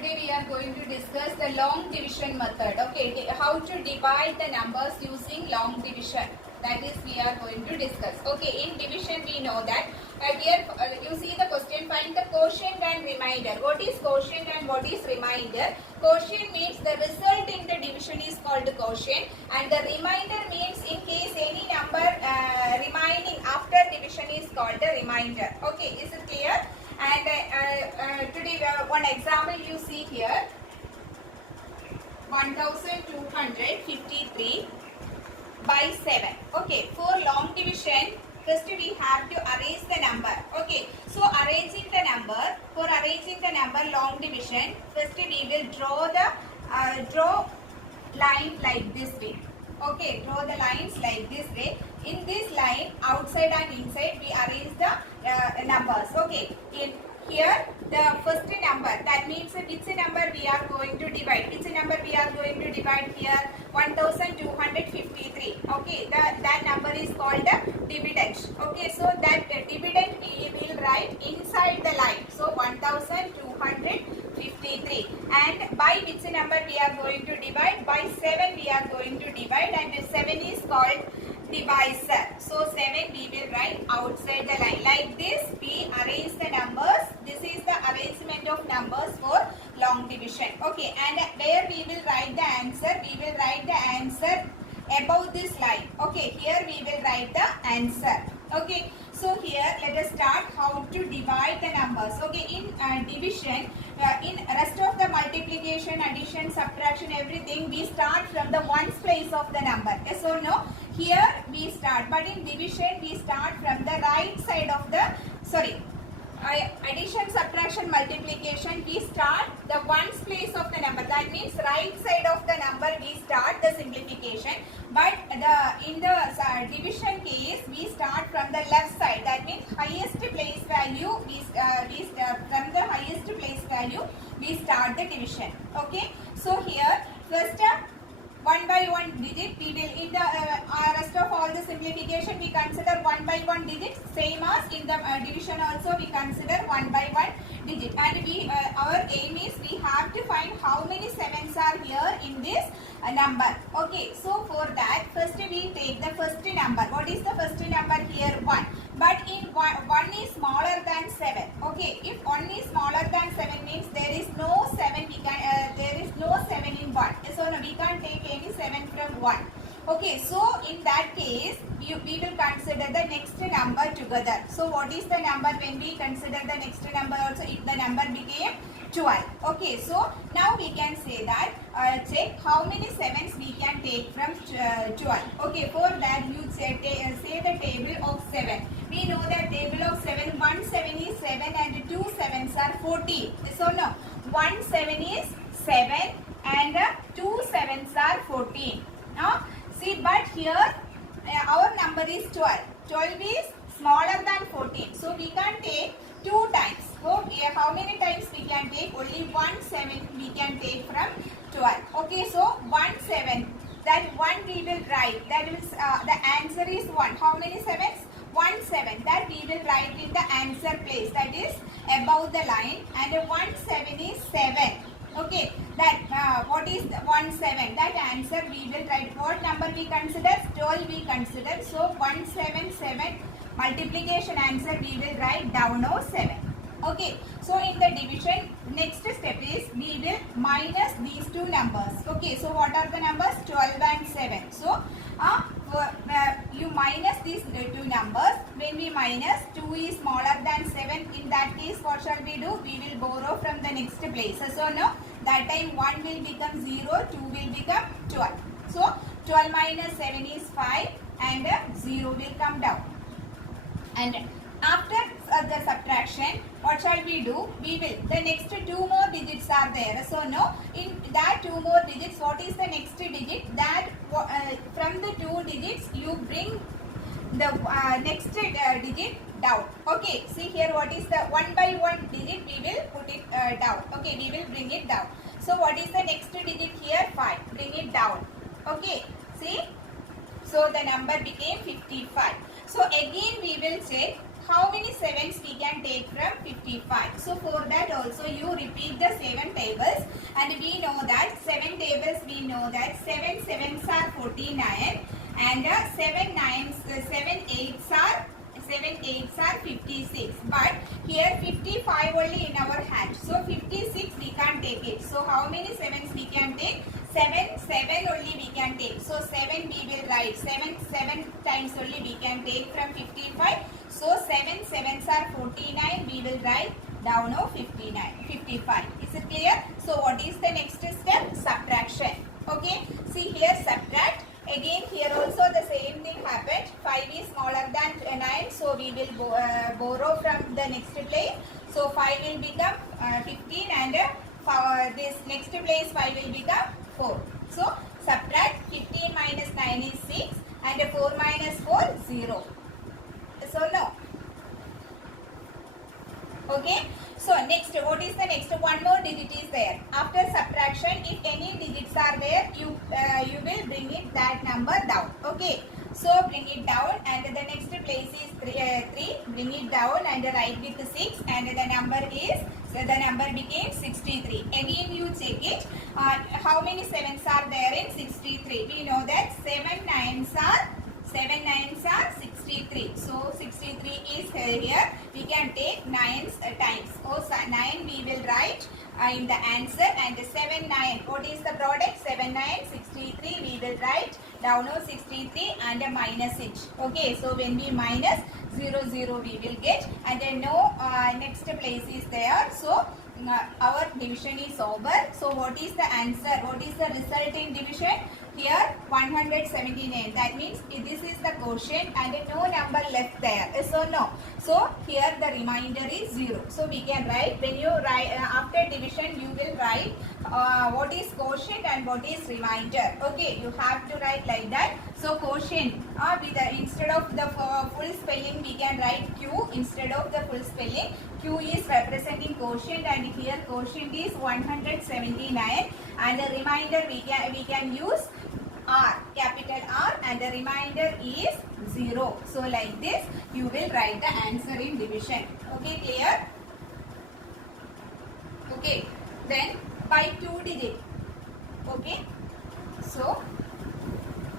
Today we are going to discuss the long division method. Okay, how to divide the numbers using long division. That is we are going to discuss. Okay, in division we know that here you see the question, find the quotient and remainder. What is quotient and what is remainder? Quotient means the result in the division is called quotient, and the remainder means in case any number remaining after division is called the remainder. Okay, is it clear? And today one example you see here, 1253 by 7. Okay, for long division, first we have to arrange the number. Okay, so arranging the number, for arranging the number long division, first we will draw the line like this way. Okay, draw the lines like this way. In this line, outside and inside, we arrange the numbers. Okay, in here the first number, that means which number we are going to divide. Which number we are going to divide here? 1253. Okay, that number is called the dividend. Okay, so that dividend we will write inside the line. So 1253. And by which number we are going to divide? By 7 we are going to divide, and 7 is called divisor. So 7 we will write outside the line. Like this we arrange the numbers. This is the arrangement of numbers for long division. Okay, and where we will write the answer? We will write the answer above this line. Okay, here we will write the answer. Okay, so here let us start how to divide the numbers. Okay, in division, in rest of the multiplication, addition, subtraction, everything, we start from the ones place of the number. Yes or no? Here we start, but in division we start from the right side of the, addition, subtraction, multiplication, we start the ones place of the number. That means right side of the number we start the simplification. But in the division case, we start from the left side. That means highest place value. From the highest place value we start the division. Okay. So here first one by one digit, we will in the rest of all the simplification we consider one by one digit, same as in the division also we consider one by one digit. And we our aim is we have to find how many sevens are here in this number. Okay, so for that first we take the first number. What is the first number here? 1. But in 1 is smaller than 7. Okay, if 1 is smaller than 7 means there is no 7. There is no 7 in 1. So no, we can't take any 7 from 1. Okay, so in that case we will consider the next number together. So what is the number when we consider the next number also? If the number became 12. Okay, so now we can say that check how many sevens we can take from 12. Okay, for that you say the table of 7. We know that table of 7, 1 7 is 7 and 2 sevens are 14. So no, 1 7 is 7 and 2 sevens are 14. Now see, but here our number is 12. 12 is smaller than 14. So we can take 2 times. So how many times we can take? Only 1 7 we can take from 12. Okay, so 1 7. That 1 we will write. That is the answer is 1. How many sevens? 1 7. That we will write in the answer place. That is above the line. And 1 7 is 7. Okay, that what is 1 7? That answer we will write. What number we consider? 12 we consider. So 1 7 7 multiplication answer we will write down of 7. Okay, so in the division next step is we will minus these two numbers. Okay, so what are the numbers? 12 and 7. So you minus these two numbers. When we minus, 2 is smaller than 7. In that case what shall we do? We will borrow from the next place. So no, that time 1 will become 0, 2 will become 12. So 12 minus 7 is 5 and 0 will come down. And after the subtraction, what shall we do? We will, the next 2 more digits are there. So no, in that 2 more digits, what is the next digit? That from the 2 digits you bring the next digit down. Okay, see here what is the 1 by 1 digit, we will put it down. Okay, we will bring it down. So what is the next digit here? 5. Bring it down. Okay, see. So the number became 55. So again we will check how many sevens we can take. take from 55. So for that also you repeat the 7 tables, and we know that 7 tables, we know that 7 sevens are 49, and 7 eights are 56, but here 55 only in our hand, so 56 we can't take it. So how many 7s we can take? 7 only we can take. So 7 we will write 7 times only we can take from 55. So 7 sevens are 49, we will write down of 55. Is it clear? So what is the next step? Subtraction. Okay, see here subtract. Again here also the same thing happened. 5 is smaller than 9, so we will borrow from the next place. So 5 will become 15, and this next place 5 will become 4. So subtract 15 minus 9 is 6, and 4 minus 4 0. So no. Okay. So next, what is the next? One more digit is there. After subtraction, if any digits are there, you will bring it that number down. Okay. So bring it down, and the next place is 3. Bring it down and write with 6, and the number is, so the number became 63. Again you check it. How many 7s are there in 63? We know that 7 nines are 63. So 63 is here. We can take 9s times. So 9 we will write in the answer, and 7 9. What is the product? 7 9 63. We will write down of 63 and minus it. Okay. So when we minus 0 0 we will get, and then no next place is there. So our division is over. So what is the answer? What is the result in division? Here 179. That means this is the quotient and no number left there. So no. So here the remainder is 0. So we can write, when you write after division you will write what is quotient and what is remainder. Okay, you have to write like that. So quotient instead of the full spelling we can write Q instead of the full spelling. Q is representing quotient, and here quotient is 179, and the remainder we can use R, capital R, and the remainder is 0. So like this you will write the answer in division. Okay, clear? Okay, then by 2 digit. Okay, so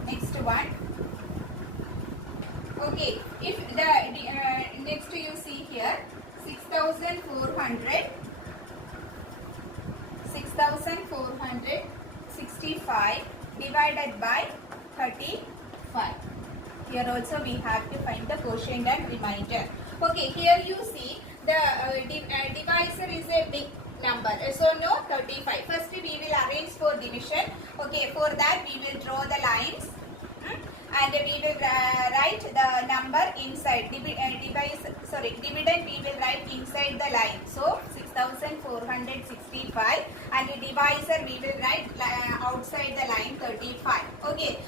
next one. Okay, if the next you see here 6,465 divided by 35. Here also we have to find the quotient and remainder. Okay, here you see the divisor is a big number. So no 35. First we will arrange for division. Okay, for that we will draw the lines. And we will write the number inside. Dividend we will write inside the line. So 6,465, and the divisor we will write outside the line 35. Okay.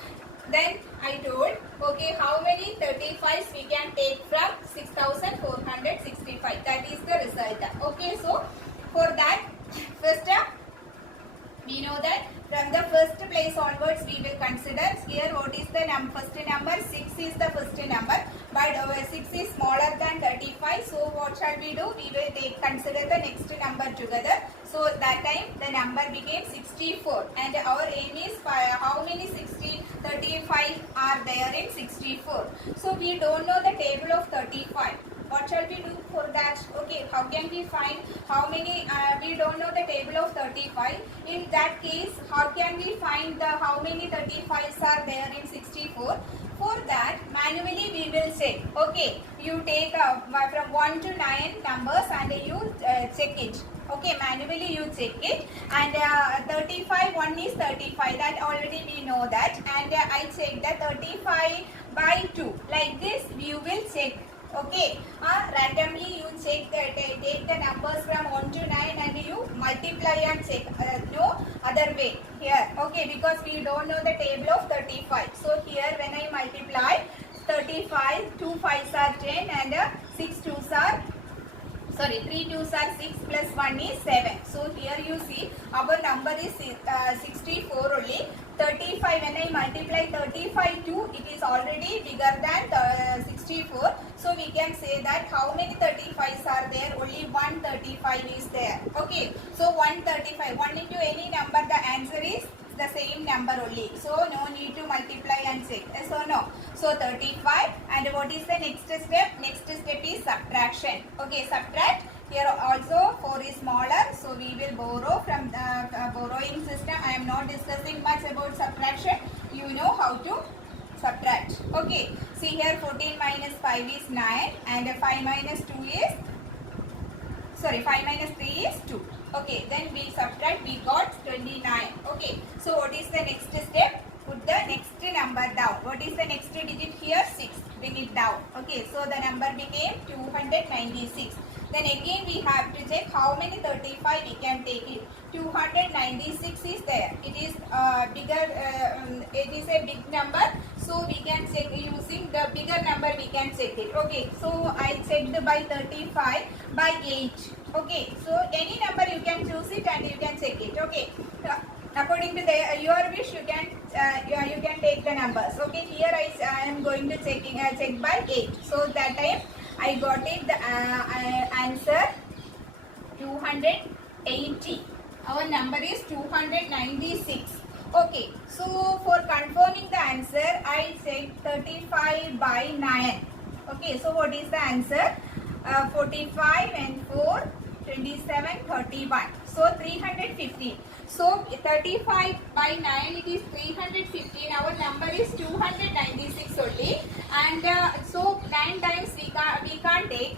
Then I told, okay, how many 35s we can take from 6,465. That is the result. Okay, so for that, first we know that from the first place onwards we will consider. Here what is the first number? 6 is the first number, but 6 is smaller than 35. So what shall we do? We will consider the next number together. So that time the number became 64, and our aim is how many 35 are there in 64. So we don't know the table of 35. What shall we do for that? Okay, how can we find how many? We don't know the table of 35. In that case, how can we find the how many 35s are there in 64? For that, manually we will check. Okay, you take from 1 to 9 numbers and you check it. Okay, manually you check it, and 35, 1 is 35, that already we know that, and I check the 35 by 2. Like this you will check. Okay, randomly you check take the numbers from 1 to 9 and you multiply and check. No other way here. Okay, because we don't know the table of 35. So here when I multiply 35, 2 5s are 10, and 6 2s are 3 2s are 6 plus 1 is 7. So here you see our number is 64 only, 35, when I multiply 35 to, it is already bigger than 64. So we can say that how many 35s are there? Only one 35 is there. Okay. So 135, 1 into any number, the answer is the same number only. So no need to multiply and check. Yes or no? So 35. And what is the next step? Next step is subtraction. Okay, subtract. Here also 4 is smaller, so we will borrow from the borrowing system. I am not discussing much about subtraction. You know how to subtract. Okay, see here 14 minus 5 is 9 and 5 minus 2 is, sorry, 5 minus 3 is 2. Okay, then we subtract, we got 29. Okay, so what is the next step? Put the next number down. What is the next digit here? 6. Bring it down. Okay, so the number became 296. Then again we have to check how many 35 we can take it. 296 is there. It is bigger, it is a big number. So we can check using the bigger number, we can check it. Okay, so I checked by 35 by 8. Okay, so any number you can choose it and you can check it. Okay, according to your wish, you can take the numbers. Okay, here I am going to check by 8. So that time I got it, the answer 280. Our number is 296. Okay, so for confirming the answer, I checked 35 by 9. Okay, so what is the answer? 45 and 4, 27, 31. So 315. So 35 by 9, it is 315. Our number is 296 only. And so 9 times we can't take.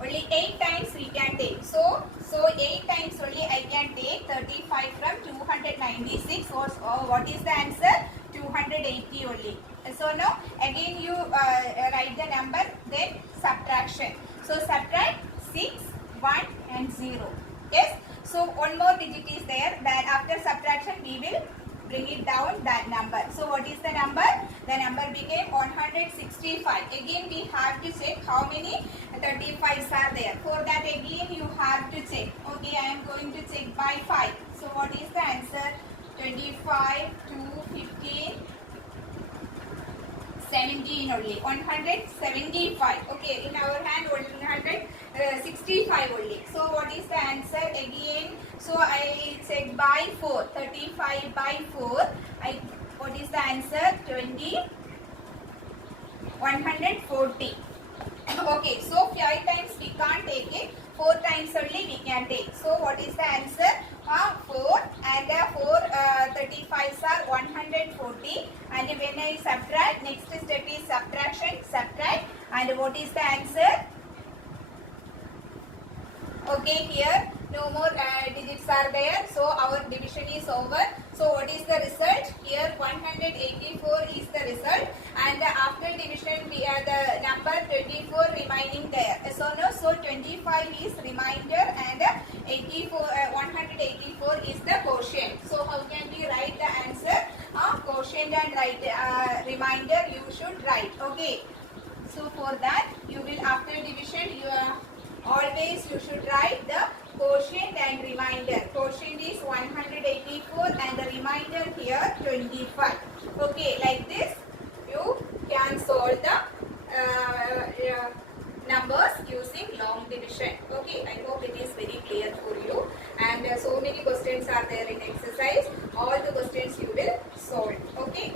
Only 8 times we can take. So 8 times only I can take 35 from 296. So what is the answer? 280 only. So now again you write the number, then subtraction. So subtract 6, 1 and 0. Yes. So one more digit is there. That after subtraction we will bring it down that number. So what is the number? The number became 165. Again we have to check how many 35s are there. For that again you have to check. Okay, I am going to check by 5. So what is the answer? 25, 2, 15, 17 only. 175. Okay, in our hand 165 only. So what is the answer again? So I check by 4. 35 by 4. What is the answer? 140. Okay, so 5 times we can't take it. 4 times only we can take. So what is the answer? 4 and 4 35s are 140. And when I subtract, next step is subtraction. Subtract. And what is the answer? Okay, here no more digits are there. So our division is over. So what is the result? Here 184 is the result. And after division we have the number 24 remaining there. So no, so 25 is remainder and 184 is the quotient. So how can we write the answer? Quotient and write remainder you should write. Okay. So for that you will, after division always you should write the quotient and remainder. Quotient is 184 and the remainder here 25. Okay, like this you can solve the numbers using long division. Okay, I hope it is very clear for you. And so many questions are there in exercise. All the questions you will solve. Okay.